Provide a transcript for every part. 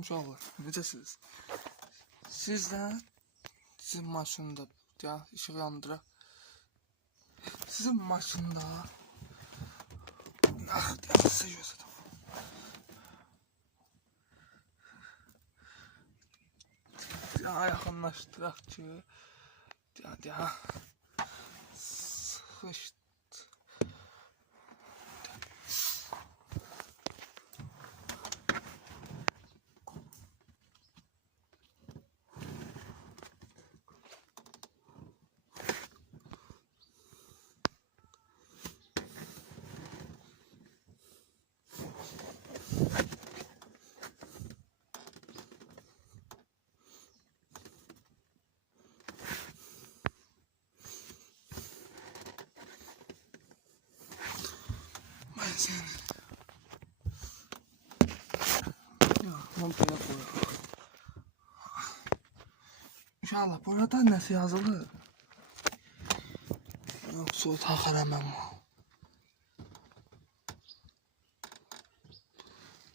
Salam uşaqlar, necəsiniz? Sizin maşında ya işıq yandıraq. Sizin maşında size göstərəm. Ya yaxınlaşdıraq ki, ya sıxışdı. Ya, montaya koyalım. İnşallah burada nasıl yazılı? Yoksa takaramam mı?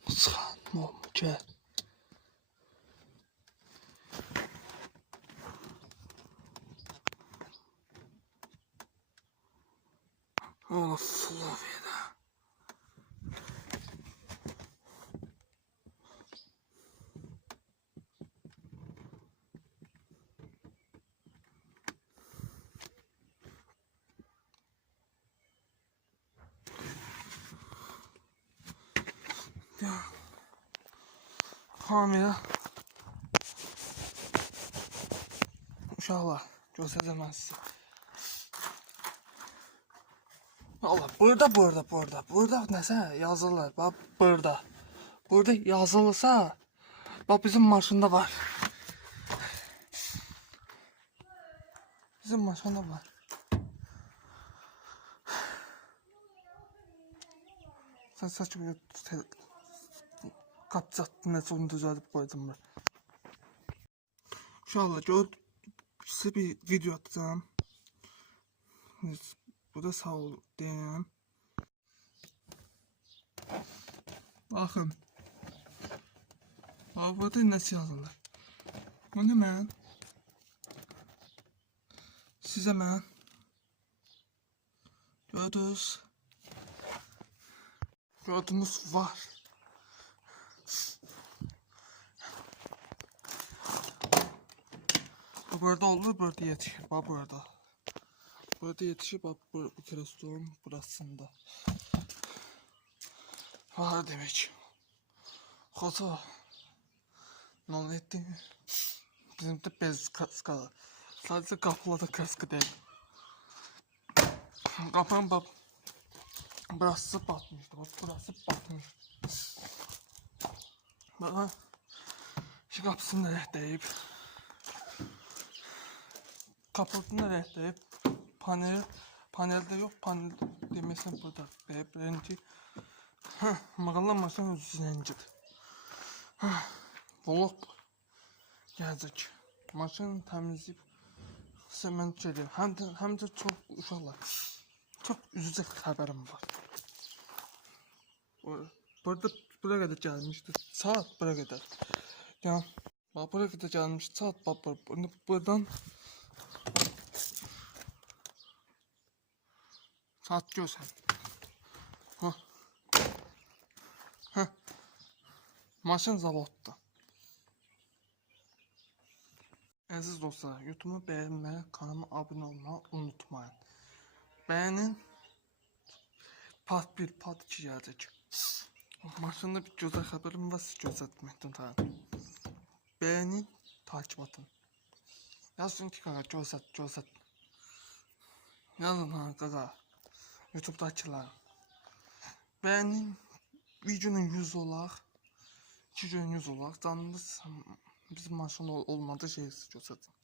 Sıkan mı? Gel. Ola Flovya'da. Ya. Hamile. Uşaqlar, göstərəcəm. Allah, burada nəsə yazırlar. Bax, burada yazılırsa, bax bizim maşında var. Bizim maşında var. Sen saçımı kapçattın, nəsə onu düzəltib qoydum ben. İnşallah size bir video atacağım. Bu da sağ ol diyeyim. Bakın. Bak burada nəsə yazırlar. Bu ne mən? Sizə mən. Gördünüz var. Burada olur, burada yetişir. Bak burada. Burada yetişir, bak bu krestoğun burasında. Var demek. Foto. Ne oldu etti? Bizim de bez kaskalı. Sadece kapılarda kaskı değil. Kapının bak. Burası batmıştı. Bak burası batmış. Bak. Şu kapısını da deyip. Kapısını da deyip. Panelde yok. Panel demesin burada. Deyip. Renci. Mağalanmasın özü zincir. Volok. Yazık. Maşını temizleyip. Sement geliyor. Hem de çok uşaqlar. Çok üzücü haberim var. Burada buraya kadar gelmişti. Saat buraya kadar. Ya bak buraya kadar gelmişti. Saat bak buradan saat göster. Ha. Maşın zavodda. Aziz dostlar, YouTube'u beğenmeyi, kanalıma abone olmayı unutmayın. Beğenin. Part 1, Part 2 gelecek. Maşında bir güzel haberim var, sizi gözetmekten tabii. Beğenin, takip atın. Yazın ki kaka gözet. Yazın ha kaka. YouTube'dakiler. Beğenin, videonun 100 olaq. 2 gün 100 olaq. Canınız bizim maşında olmadığı şeyi gözetsin.